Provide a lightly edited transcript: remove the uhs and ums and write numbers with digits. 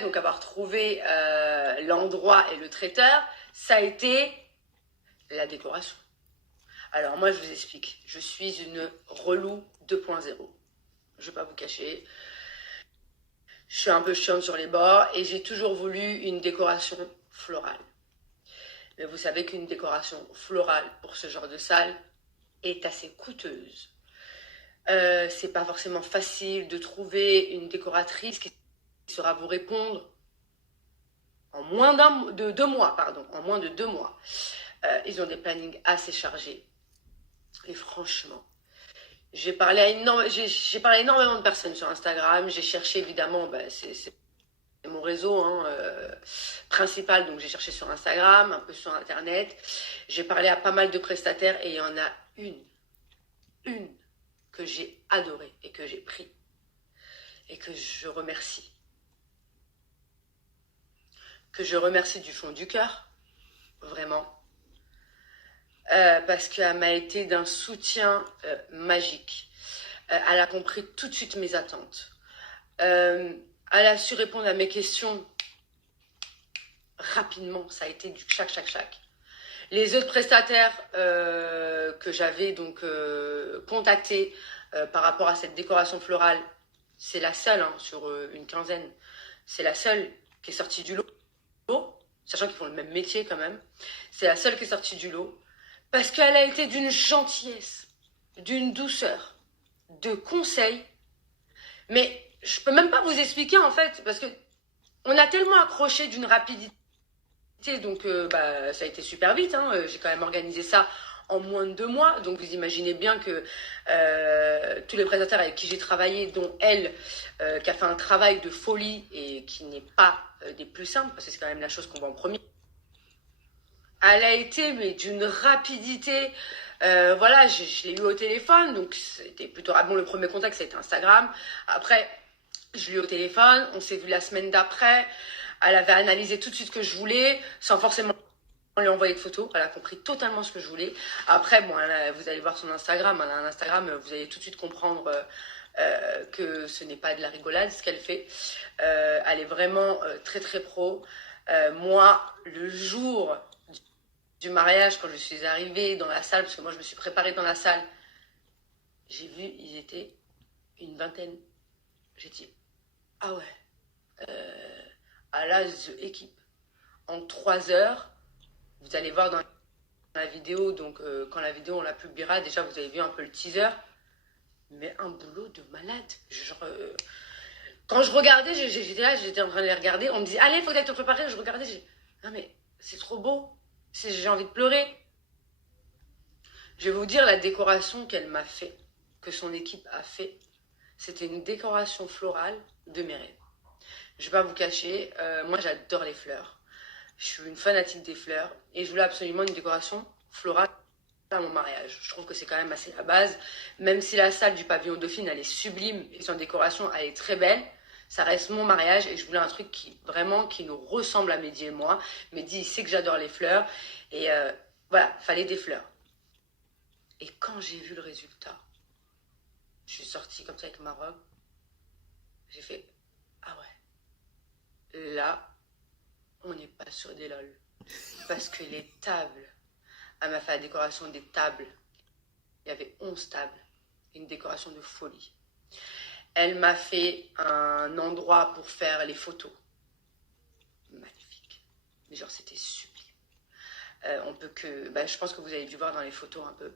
donc avoir trouvé l'endroit et le traiteur, ça a été la décoration. Alors moi, je vous explique. Je suis une relou 2.0. Je ne vais pas vous cacher. Je suis un peu chiante sur les bords et j'ai toujours voulu une décoration florale. Mais vous savez qu'une décoration florale pour ce genre de salle est assez coûteuse. C'est pas forcément facile de trouver une décoratrice qui saura vous répondre en moins de 2 mois, pardon, en moins de 2 mois. Ils ont des plannings assez chargés. Et franchement, j'ai parlé à énormément de personnes sur Instagram. J'ai cherché évidemment, c'est mon réseau principal, donc j'ai cherché sur Instagram, un peu sur Internet. J'ai parlé à pas mal de prestataires et il y en a une que j'ai adorée et que j'ai pris et que je remercie. Que je remercie du fond du cœur, vraiment. Parce qu'elle m'a été d'un soutien magique. Elle a compris tout de suite mes attentes. Elle a su répondre à mes questions rapidement. Ça a été du chac. Les autres prestataires que j'avais donc contactés par rapport à cette décoration florale, c'est la seule sur une quinzaine. C'est la seule qui est sortie du lot, sachant qu'ils font le même métier quand même. C'est la seule qui est sortie du lot. Parce qu'elle a été d'une gentillesse, d'une douceur, de conseils. Mais je peux même pas vous expliquer en fait, parce que on a tellement accroché d'une rapidité, donc ça a été super vite. J'ai quand même organisé ça en moins de 2 mois, donc vous imaginez bien que tous les prestataires avec qui j'ai travaillé, dont elle, qui a fait un travail de folie et qui n'est pas des plus simples, parce que c'est quand même la chose qu'on voit en premier. Elle a été mais d'une rapidité. Voilà, je l'ai eu au téléphone, donc c'était plutôt bon. Le premier contact, c'était Instagram. Après, je l'ai eu au téléphone. On s'est vu la semaine d'après. Elle avait analysé tout de suite ce que je voulais, sans forcément lui envoyer de photos. Elle a compris totalement ce que je voulais. Après, bon, vous allez voir son Instagram. Elle a un Instagram, vous allez tout de suite comprendre que ce n'est pas de la rigolade ce qu'elle fait. Elle est vraiment très pro. Moi, le jour du mariage, quand je suis arrivée dans la salle, parce que moi je me suis préparée dans la salle, j'ai vu, ils étaient une vingtaine. J'ai dit, ah ouais, à la The Équipe. En 3 heures, vous allez voir dans la vidéo, donc quand la vidéo on la publiera, déjà vous avez vu un peu le teaser, mais un boulot de malade. Genre, quand je regardais, j'étais là, j'étais en train de les regarder, on me disait, allez, faut que tu te préparer, je regardais, non mais c'est trop beau, j'ai envie de pleurer. Je vais vous dire la décoration qu'elle m'a fait, que son équipe a fait. C'était une décoration florale de mes rêves. Je ne vais pas vous cacher, moi j'adore les fleurs. Je suis une fanatique des fleurs et je voulais absolument une décoration florale à mon mariage. Je trouve que c'est quand même assez la base. Même si la salle du pavillon Dauphine, elle est sublime et son décoration, elle est très belle, ça reste mon mariage et je voulais un truc qui nous ressemble à Mehdi et moi. Mehdi, il sait que j'adore les fleurs et voilà, fallait des fleurs. Et quand j'ai vu le résultat, je suis sortie comme ça avec ma robe. J'ai fait, ah ouais, là, on n'est pas sur des lol. Parce que les tables, elle m'a fait la décoration des tables. Il y avait 11 tables. Une décoration de folie. Elle m'a fait un endroit pour faire les photos. Magnifique. Mais genre, c'était sublime. Je pense que vous avez dû voir dans les photos un peu.